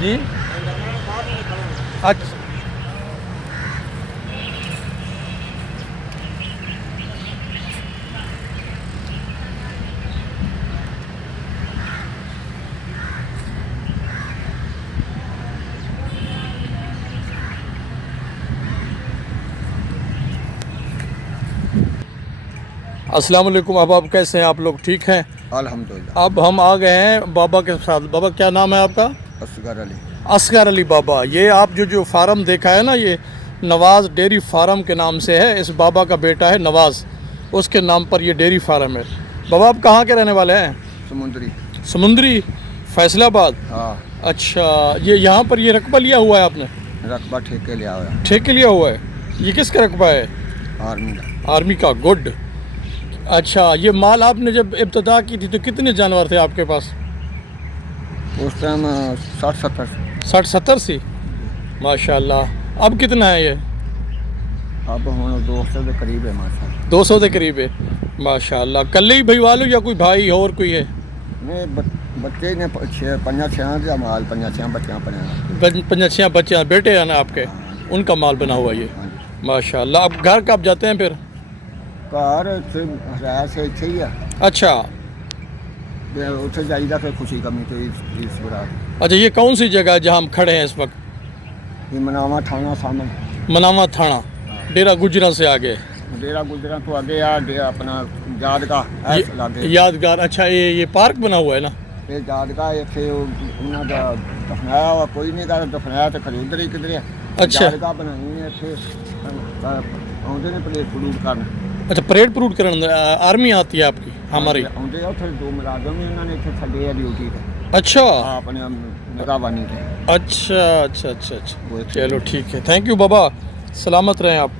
जी अच्छा अस्सलाम वालेकुम। अब आप कैसे हैं? आप लोग ठीक हैं? अल्हम्दुलिल्लाह। अब हम आ गए हैं बाबा के साथ। बाबा क्या नाम है आपका? असगर अली। असगर अली बाबा। ये आप जो फार्म देखा है ना, ये नवाज़ डेयरी फार्म के नाम से है। इस बाबा का बेटा है नवाज़, उसके नाम पर ये डेयरी फार्म है। बाबा आप कहाँ के रहने वाले हैं? समुंदरी। समुंदरी, फैसलाबाद। हाँ। अच्छा, ये यहाँ पर ये रकबा लिया हुआ है आपने? रकबा ठेके लिया हुआ। ठेके लिया हुआ है। ये किसका रकबा है? आर्मी का। आर्मी का। गुड। अच्छा, ये माल आपने जब इब्तदा की थी तो कितने जानवर थे आपके पास? उस टाइम 60-70। 60-70 सी। माशाल्लाह। अब कितना है ये? अब हम 200 के करीब है माशाल्लाह। 200 के करीब है। माशाल्लाह। कल ही भाई वालों या कोई भाई और कोई है? नहीं बच्चे ने 5-6 का माल, 5-6 बच्चे पड़े। 5-6 बच्चे हैं, बेटे हैं ना आपके? उनका माल बना हुआ ये। हाँ जी। माशाल्लाह। अब घर कब जाते हैं फिर? घर से इतने ही है। अच्छा उसे जाइए फिर खुशी कमी तो इस बार। अच्छा, ये कौन सी जगह है जहाँ हम खड़े हैं इस वक्त? ये मनावा थाना सामने। मनावा थाना, डेरा गुजरा से आगे। डेरा गुजरा तो आगे अपना यादगाह ऐस लागे। यादगार। अच्छा, ये पार्क बना हुआ है ना? ये यादगाह इतने उन्होंने दफनाया हुआ कोई नहीं कर दफनाया तो खरी उधर ही किधर है। अच्छा। यादगाह बनाई है इतने आते ने परेड परूड करन। अच्छा, परेड परूड करन आर्मी आती है आपकी? हमारी आते उत्थे 2 मुलाजम भी उन्होंने इतने छड़े है ड्यूटी पे। अच्छा अपने निगरानी पे। अच्छा अच्छा अच्छा अच्छा। चलो ठीक है, थैंक यू बाबा, सलामत रहें आप।